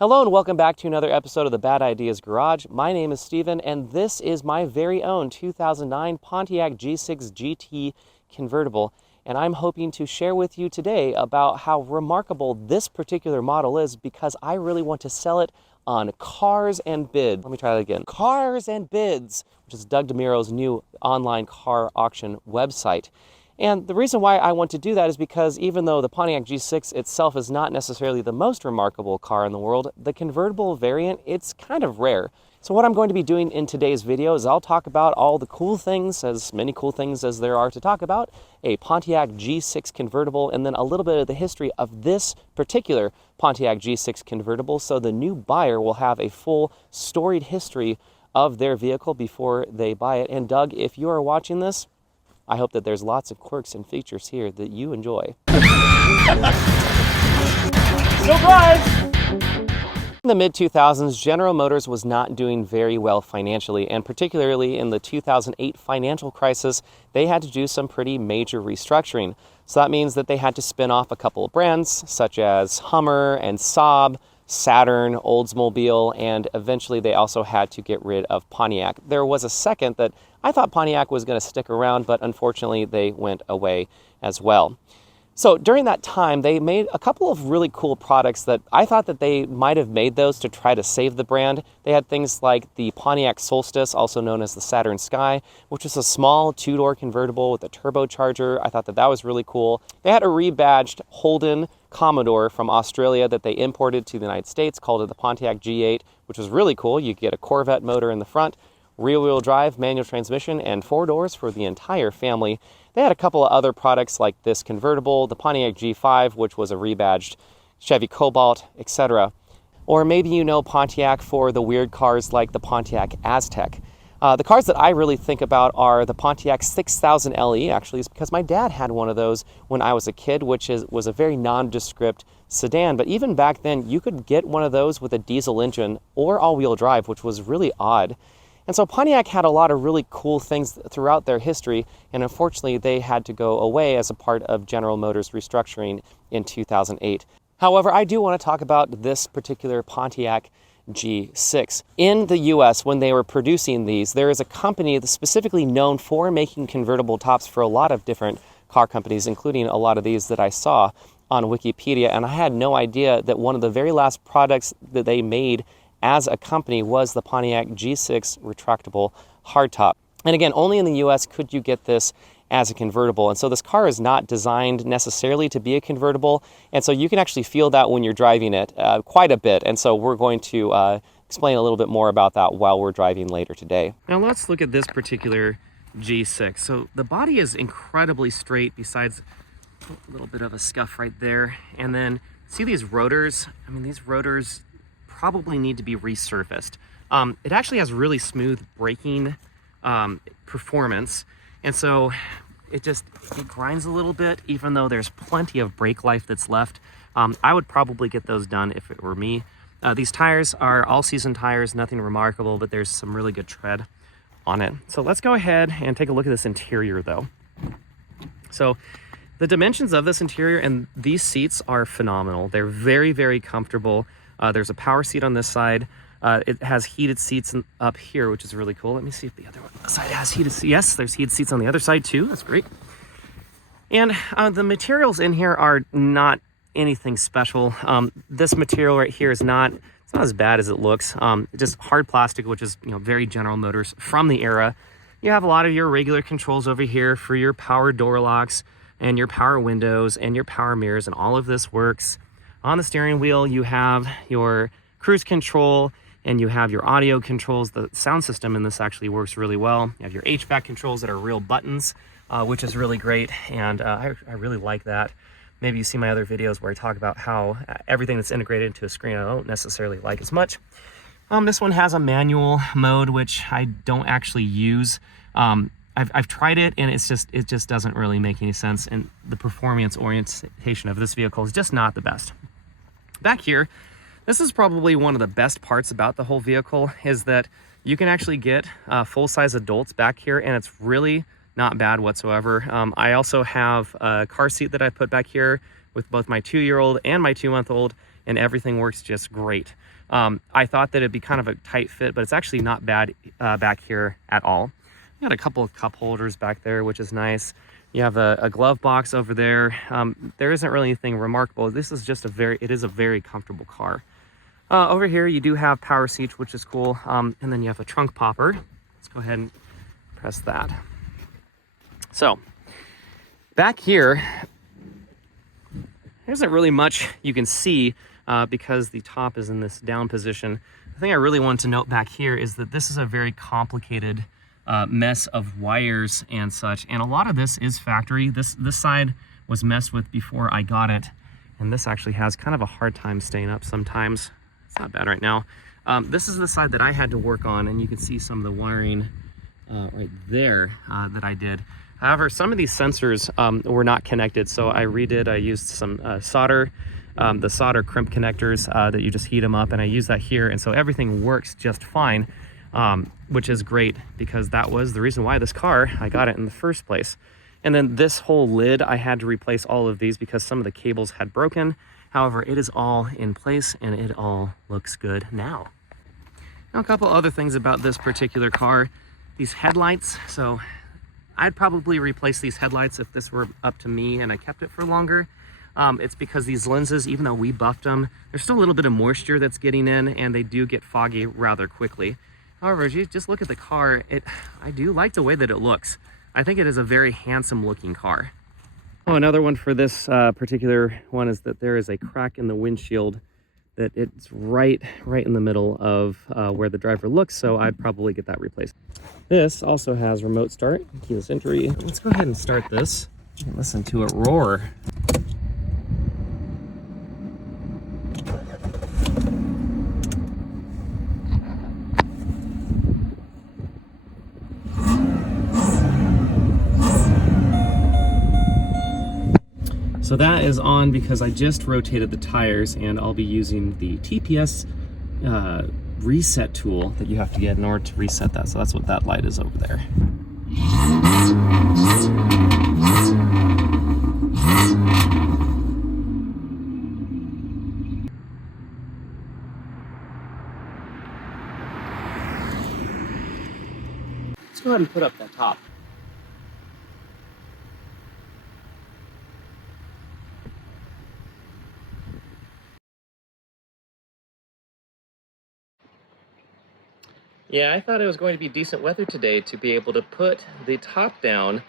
Hello and welcome back to another episode of the Bad Ideas Garage. My name is Steven and this is my very own 2009 Pontiac G6 GT Convertible. And I'm hoping to share with you today about how remarkable this particular model is because I really want to sell it on Cars and Bid. Let me try that again. Cars and Bids, which is Doug DeMiro's new online car auction website. And the reason why I want to do that is because even though the Pontiac G6 itself is not necessarily the most remarkable car in the world, the convertible variant, it's kind of rare. So what I'm going to be doing in today's video is I'll talk about all the cool things, as many cool things as there are to talk about, a Pontiac G6 convertible, and then a little bit of the history of this particular Pontiac G6 convertible, so the new buyer will have a full storied history of their vehicle before they buy it. And Doug, if you are watching this, I hope that there's lots of quirks and features here that you enjoy. Surprise! In the mid-2000s, General Motors was not doing very well financially, and particularly in the 2008 financial crisis, they had to do some pretty major restructuring. So that means that they had to spin off a couple of brands, such as Hummer and Saab, Saturn, Oldsmobile, and eventually they also had to get rid of Pontiac. There was a second that I thought Pontiac was going to stick around, but unfortunately they went away as well. So during that time, they made a couple of really cool products that I thought that they might have made those to try to save the brand. They had things like the Pontiac Solstice, also known as the Saturn Sky, which was a small two-door convertible with a turbocharger. I thought that that was really cool. They had a rebadged Holden Commodore from Australia that they imported to the United States, called it the Pontiac G8, which was really cool. You get a Corvette motor in the front, rear-wheel drive, manual transmission, and 4 doors for the entire family. They had a couple of other products like this convertible, the Pontiac G5, which was a rebadged Chevy Cobalt, etc. Or maybe you know Pontiac for the weird cars like the Pontiac Aztek. The cars that I really think about are the Pontiac 6000 LE, actually, is because my dad had one of those when I was a kid, which was a very nondescript sedan. But even back then, you could get one of those with a diesel engine or all-wheel drive, which was really odd. And so Pontiac had a lot of really cool things throughout their history, and unfortunately they had to go away as a part of General Motors restructuring in 2008. However, I do want to talk about this particular Pontiac G6. In the US, when they were producing these, there is a company that's specifically known for making convertible tops for a lot of different car companies, including a lot of these that I saw on Wikipedia, and I had no idea that one of the very last products that they made as a company was the Pontiac G6 retractable hardtop. And again, only in the US could you get this as a convertible. And so this car is not designed necessarily to be a convertible. And so you can actually feel that when you're driving it quite a bit. And so we're going to explain a little bit more about that while we're driving later today. Now let's look at this particular G6. So the body is incredibly straight besides a little bit of a scuff right there. And then see these rotors? I mean, these rotors probably need to be resurfaced. It actually has really smooth braking performance, and so it grinds a little bit, even though there's plenty of brake life that's left. I would probably get those done if it were me. These tires are all-season tires, nothing remarkable, but there's some really good tread on it. So let's go ahead and take a look at this interior, though. So the dimensions of this interior and these seats are phenomenal. They're very, very comfortable. There's a power seat on this side. It has heated seats up here, which is really cool. Let me see if the other side has heated seats. Yes, there's heated seats on the other side too. That's great. And the materials in here are not anything special. This material right here it's not as bad as it looks. Just hard plastic, which is very General Motors from the era. You have a lot of your regular controls over here for your power door locks and your power windows and your power mirrors, and all of this works. On the steering wheel, you have your cruise control and you have your audio controls. The sound system in this actually works really well. You have your HVAC controls that are real buttons, which is really great. And I really like that. Maybe you see my other videos where I talk about how everything that's integrated into a screen I don't necessarily like as much. This one has a manual mode, which I don't actually use. I've tried it and it just doesn't really make any sense. And the performance orientation of this vehicle is just not the best. Back here, this is probably one of the best parts about the whole vehicle is that you can actually get full-size adults back here, and it's really not bad whatsoever. I also have a car seat that I put back here with both my 2-year-old and my 2-month-old, and everything works just great. I thought that it'd be kind of a tight fit, but it's actually not bad back here at all. You got a couple of cup holders back there, which is nice. You have a glove box over there. There isn't really anything remarkable. This is just it is a very comfortable car. Over here, you do have power seats, which is cool. And then you have a trunk popper. Let's go ahead and press that. So back here, there isn't really much you can see because the top is in this down position. The thing I really want to note back here is that this is a very complicated mess of wires and such, and a lot of this is factory. This side was messed with before I got it, and this actually has kind of a hard time staying up sometimes. It's not bad right now. This is the side that I had to work on, and you can see some of the wiring right there that I did. However, some of these sensors were not connected, so I used some solder, the solder crimp connectors that you just heat them up, and I used that here, and so everything works just fine. Which is great because that was the reason why I got it in the first place. And then this whole lid, I had to replace all of these because some of the cables had broken. However, it is all in place and it all looks good now. Now, a couple other things about this particular car. These headlights, so I'd probably replace these headlights if this were up to me and I kept it for longer. It's because these lenses, even though we buffed them, there's still a little bit of moisture that's getting in and they do get foggy rather quickly. However, as you just look at the car, I do like the way that it looks. I think it is a very handsome looking car. Oh, another one for this particular one is that there is a crack in the windshield that it's right in the middle of where the driver looks, so I'd probably get that replaced. This also has remote start, keyless entry. Let's go ahead and start this and listen to it roar. So that is on because I just rotated the tires, and I'll be using the TPS reset tool that you have to get in order to reset that. So that's what that light is over there. Let's go ahead and put up that top. Yeah, I thought it was going to be decent weather today to be able to put the top down,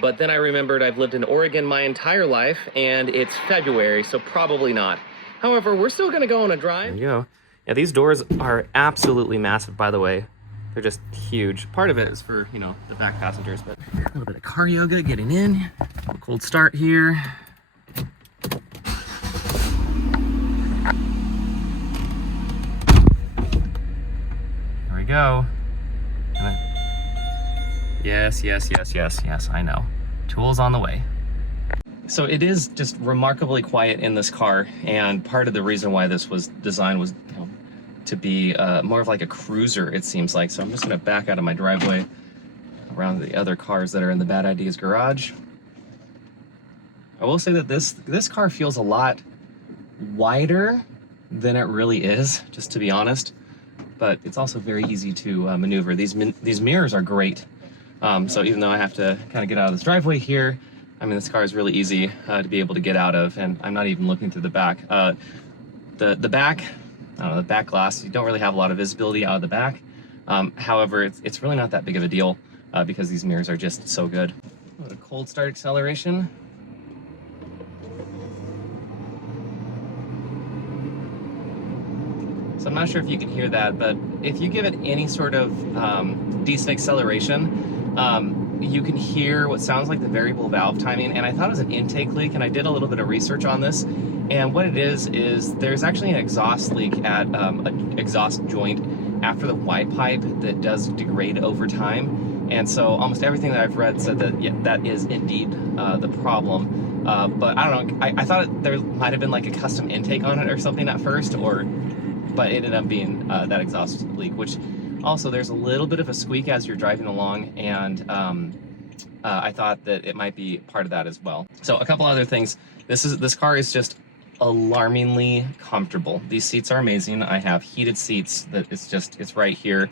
but then I remembered I've lived in Oregon my entire life and it's February, so probably not. However, we're still gonna go on a drive. There you go. Yeah, these doors are absolutely massive, by the way. They're just huge. Part of it is for, you know, the back passengers, but a little bit of car yoga getting in. A cold start here. Go. Yes, I know. Tools on the way. So it is just remarkably quiet in this car, and part of the reason why this was designed was, you know, to be more of like a cruiser, it seems like. So I'm just gonna back out of my driveway around the other cars that are in the Bad Ideas garage. I will say that this car feels a lot wider than it really is, just to be honest. But it's also very easy to maneuver. These mirrors are great. So even though I have to kind of get out of this driveway here, I mean, this car is really easy to be able to get out of, and I'm not even looking through the back. The back, I don't know, the back glass, you don't really have a lot of visibility out of the back. However, it's really not that big of a deal because these mirrors are just so good. A cold start acceleration. So I'm not sure if you can hear that, but if you give it any sort of decent acceleration, you can hear what sounds like the variable valve timing. And I thought it was an intake leak, and I did a little bit of research on this. And what it is there's actually an exhaust leak at an exhaust joint after the Y pipe that does degrade over time. And so almost everything that I've read said that, yeah, that is indeed the problem. But I don't know, I thought there might have been like a custom intake on it or something at first, but it ended up being that exhaust leak, which also there's a little bit of a squeak as you're driving along, and I thought that it might be part of that as well. So a couple other things. This car is just alarmingly comfortable. These seats are amazing. I have heated seats that it's right here.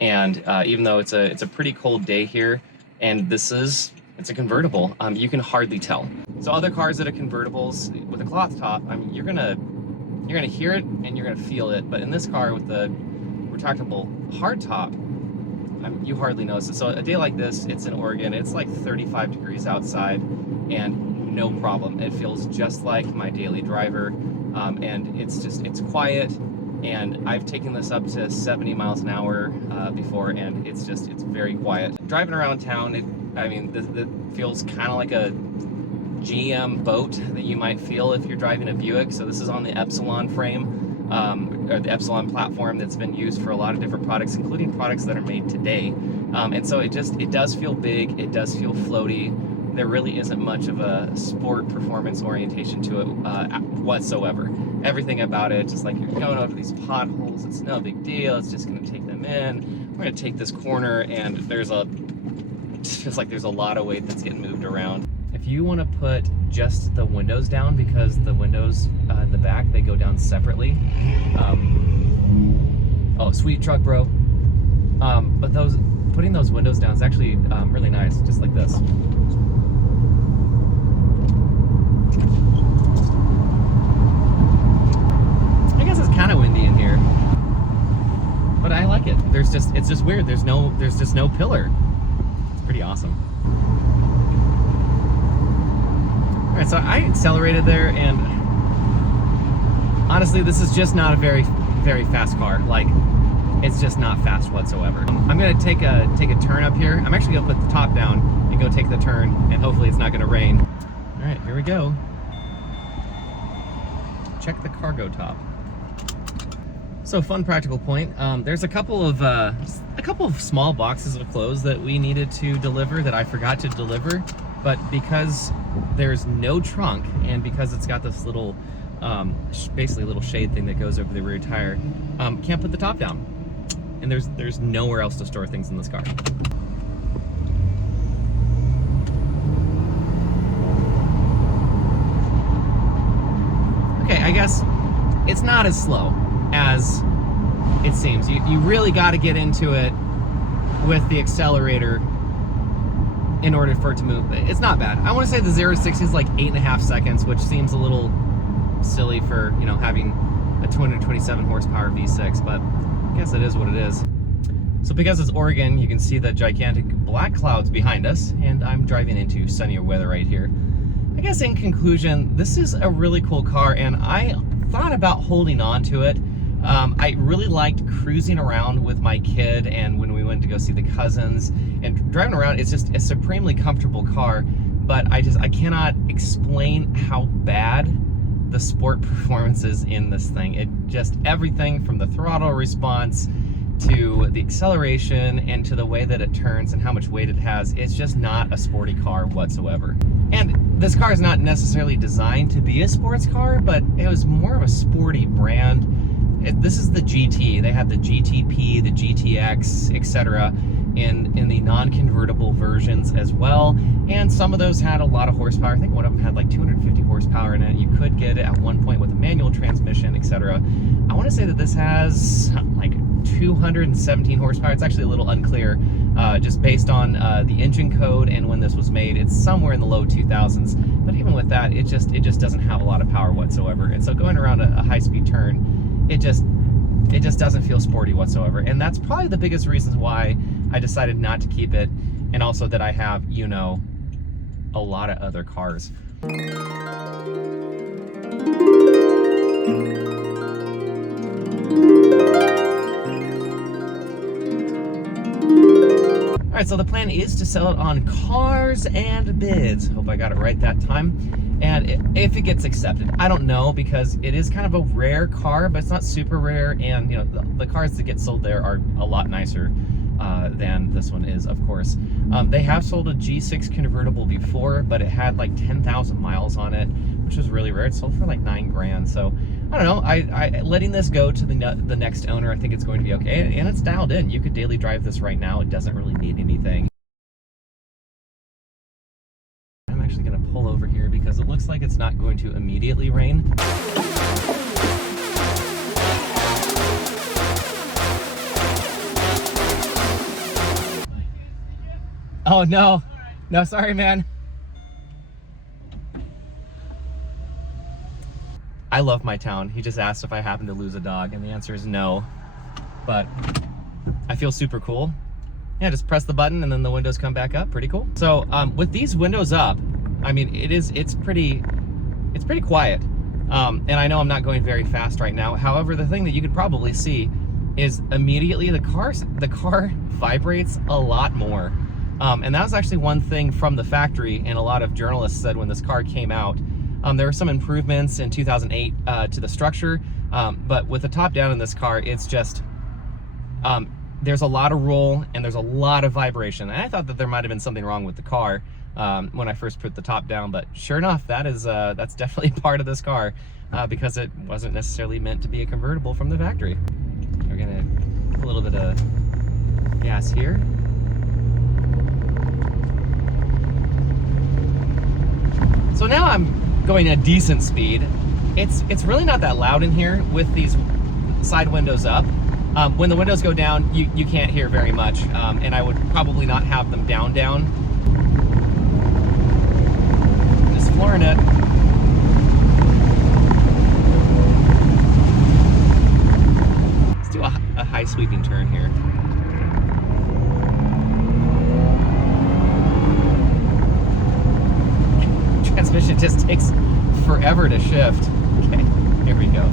And even though it's a pretty cold day here, and it's a convertible, you can hardly tell. So other cars that are convertibles with a cloth top, I mean, you're gonna hear it and you're gonna feel it. But in this car with the retractable hardtop, you hardly notice it. So a day like this, it's in Oregon, it's like 35 degrees outside, and no problem. It feels just like my daily driver, and it's quiet. And I've taken this up to 70 miles an hour before, and it's very quiet. Driving around town, it feels kind of like a GM boat that you might feel if you're driving a Buick. So this is on the Epsilon frame, or the Epsilon platform that's been used for a lot of different products, including products that are made today. And so it does feel big, it does feel floaty. There really isn't much of a sport performance orientation to it whatsoever. Everything about it, just like you're going over these potholes, it's no big deal, it's just gonna take them in. We're gonna take this corner, and there's a lot of weight that's getting moved around. If you wanna put just the windows down, because the windows in the back, they go down separately. Oh, sweet truck, bro. But putting those windows down is actually really nice, just like this. I guess it's kind of windy in here, but I like it. It's just weird. There's just no pillar. It's pretty awesome. All right, so I accelerated there, and honestly, this is just not a very, very fast car. Like, it's just not fast whatsoever. I'm gonna take a turn up here. I'm actually gonna put the top down and go take the turn, and hopefully it's not gonna rain. All right, here we go. Check the cargo top. So, fun practical point. There's a couple of small boxes of clothes that we needed to deliver that I forgot to deliver, but because there's no trunk, and because it's got this little, basically little shade thing that goes over the rear tire, can't put the top down. And there's nowhere else to store things in this car. Okay, I guess it's not as slow as it seems. You really got to get into it with the accelerator in order for it to move. It's not bad. I want to say the 0 to 60 is like 8.5 seconds, which seems a little silly for, you know, having a 227 horsepower V6, but I guess it is what it is. So because it's Oregon, you can see the gigantic black clouds behind us, and I'm driving into sunnier weather right here. I guess in conclusion, this is a really cool car, and I thought about holding on to it. I really liked cruising around with my kid, and when we went to go see the cousins, and driving around, it's just a supremely comfortable car, but I cannot explain how bad the sport performance is in this thing. It just, everything from the throttle response to the acceleration and to the way that it turns and how much weight it has, it's just not a sporty car whatsoever. And this car is not necessarily designed to be a sports car, but it was more of a sporty brand. This is the GT. They have the GTP, the GTX, etc. in the non-convertible versions as well. And some of those had a lot of horsepower. I think one of them had like 250 horsepower in it. You could get it at one point with a manual transmission, etc. I want to say that this has like 217 horsepower. It's actually a little unclear, just based on the engine code and when this was made. It's somewhere in the low 2000s. But even with that, it just doesn't have a lot of power whatsoever. And so going around a high-speed turn, it just doesn't feel sporty whatsoever. And that's probably the biggest reasons why I decided not to keep it, and also that I have, you know, a lot of other cars. All right, so the plan is to sell it on Cars and Bids. Hope I got it right that time. And if it gets accepted, I don't know, because it is kind of a rare car, but it's not super rare. And you know, the cars that get sold there are a lot nicer than this one is, of course. They have sold a G6 convertible before, but it had like 10,000 miles on it, which was really rare. It sold for like 9 grand. So I don't know. I letting this go to the next owner, I think it's going to be okay. And it's dialed in. You could daily drive this right now. It doesn't really need anything. I'm actually going to pull over here because it looks like it's not going to immediately rain. Oh no, no, sorry man. I love my town. He just asked if I happen to lose a dog, and the answer is no, but I feel super cool. Yeah, just press the button and then the windows come back up. Pretty cool. So with these windows up, I mean, it's pretty quiet. And I know I'm not going very fast right now. However, the thing that you could probably see is immediately the car vibrates a lot more. And that was actually one thing from the factory, and a lot of journalists said when this car came out, there were some improvements in 2008 to the structure, but with the top down in this car, it's just, there's a lot of roll and there's a lot of vibration. And I thought that there might have been something wrong with the car when I first put the top down, but sure enough, that's definitely part of this car because it wasn't necessarily meant to be a convertible from the factory. We're gonna put a little bit of gas here. So now I'm going at decent speed. It's really not that loud in here with these side windows up. When the windows go down, you can't hear very much, and I would probably not have them down. Just flooring it. Let's do a high sweeping turn here. Transmission just takes forever to shift. Okay, here we go.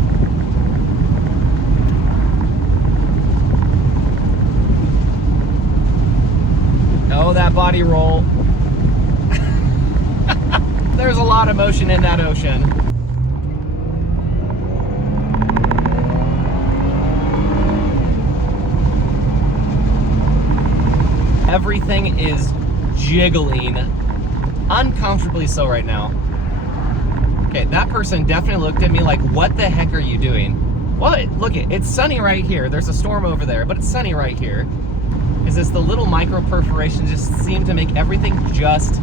Oh, that body roll. There's a lot of motion in that ocean. Everything is jiggling. Uncomfortably so right now. Okay, that person definitely looked at me like, what the heck are you doing? Well, look, it's sunny right here. There's a storm over there, but it's sunny right here. Is this the little micro perforations just seem to make everything just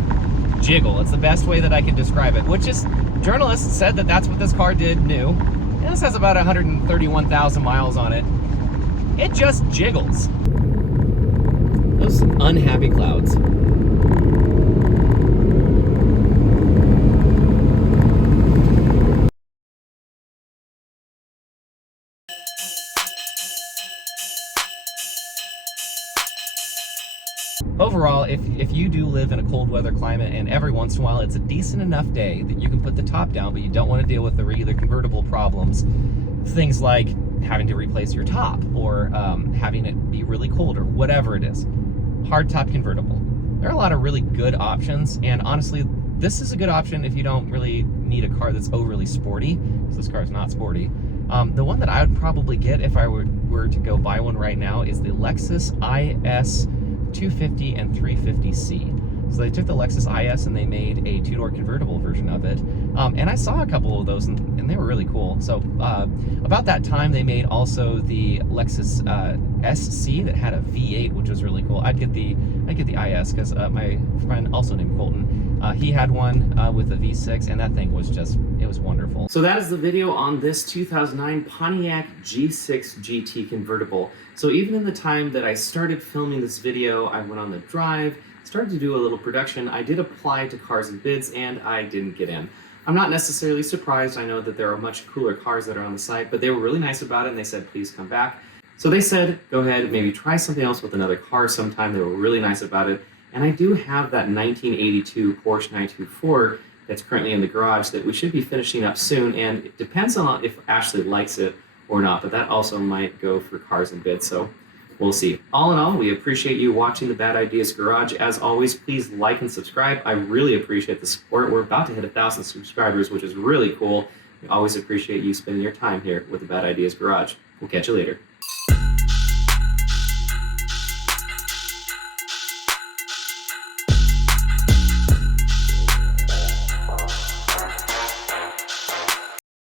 jiggle. It's the best way that I can describe it, which is, journalists said that that's what this car did new. And this has about 131,000 miles on it. It just jiggles. Those unhappy clouds. Overall, if you do live in a cold weather climate and every once in a while it's a decent enough day that you can put the top down, but you don't want to deal with the regular convertible problems, things like having to replace your top or having it be really cold or whatever it is, hardtop convertible. There are a lot of really good options, and honestly, this is a good option if you don't really need a car that's overly sporty, because this car is not sporty. The one that I would probably get if I were to go buy one right now is the Lexus IS 250 and 350C. So they took the Lexus IS and they made a two-door convertible version of it. And I saw a couple of those and they were really cool. So about that time they made also the Lexus SC that had a V8, which was really cool. I'd get the IS because my friend, also named Colton, he had one with a V6, and that thing was just, it was wonderful. So that is the video on this 2009 Pontiac G6 GT Convertible. So even in the time that I started filming this video, I went on the drive, started to do a little production. I did apply to Cars and Bids, and I didn't get in. I'm not necessarily surprised. I know that there are much cooler cars that are on the site, but they were really nice about it, and they said, please come back. So they said, go ahead, maybe try something else with another car sometime. They were really nice about it. And I do have that 1982 Porsche 924 that's currently in the garage that we should be finishing up soon, and it depends on if Ashley likes it or not, but that also might go for Cars and Bids, so we'll see. All in all, we appreciate you watching the Bad Ideas Garage. As always, please like and subscribe. I really appreciate the support. We're about to hit 1,000 subscribers, which is really cool. We always appreciate you spending your time here with the Bad Ideas Garage. We'll catch you later.